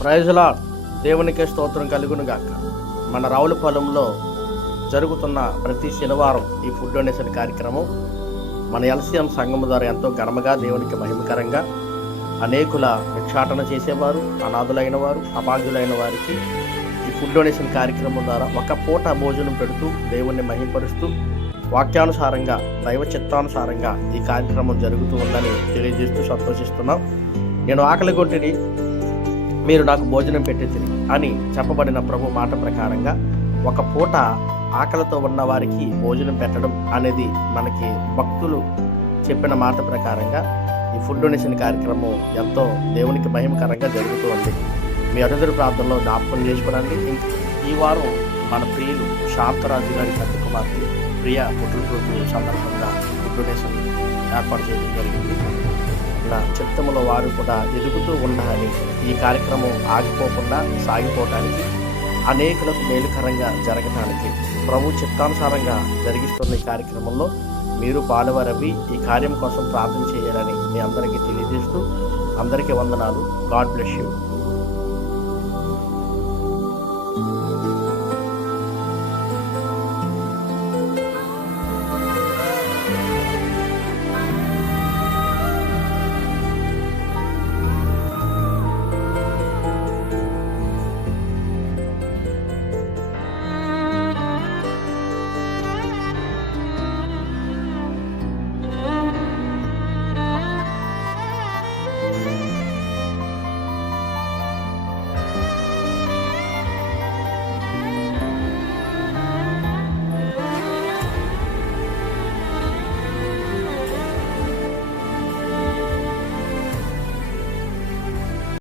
ప్రైజులా దేవునికే స్తోత్రం కలుగును గాక మన రావులపాలెంలో జరుగుతున్న ప్రతి శనివారం ఈ ఫుడ్ డొనేషన్ కార్యక్రమం మన ఎల్సిఎం సంఘం ద్వారా ఎంతో ఘనముగా దేవునికి మహిమకరంగా అనేకుల భిక్షాటన చేసేవారు అనాథులైన వారు అభాగ్యులైన వారికి ఈ ఫుడ్ డొనేషన్ కార్యక్రమం ద్వారా ఒక పూట భోజనం పెడుతూ దేవుణ్ణి మహిమపరుస్తూ వాక్యానుసారంగా దైవ చిత్తానుసారంగా ఈ కార్యక్రమం జరుగుతూ ఉందని తెలియజేస్తూ సంతోషిస్తున్నాం. నేను ఆకలి కొట్టిని మీరు నాకు భోజనం పెట్టింది అని చెప్పబడిన ప్రభు మాట ప్రకారంగా ఒక పూట ఆకలితో ఉన్న వారికి భోజనం పెట్టడం అనేది మనకి భక్తులు చెప్పిన మాట ప్రకారంగా ఈ ఫుడ్ డొనేషన్ కార్యక్రమం ఎంతో దేవునికి భయంకరంగా జరుగుతూ ఉంది. మీ అరుదరి ప్రాంతంలో జ్ఞాపకం చేసుకోవడానికి ఈ వారం మన ప్రియులు శాంతరాజు గారి పెద్ద ప్రియ పుట్టినరోజు సందర్భంగా ఫుడ్ డొనేషన్ ఏర్పాటు చేయడం జరిగింది. పట్ల చిత్తముల వారు కూడా ఎదుగుతూ ఉండాలని ఈ కార్యక్రమం ఆగిపోకుండా సాగిపోవటానికి అనేకులకు మేలుకరంగా జరగటానికి ప్రభు చిత్తానుసారంగా జరిగిస్తున్న ఈ కార్యక్రమంలో మీరు పాలువారవి ఈ కార్యం కోసం ప్రార్థన చేయాలని మీ అందరికీ తెలియజేస్తూ అందరికీ వందనాలు. God bless you.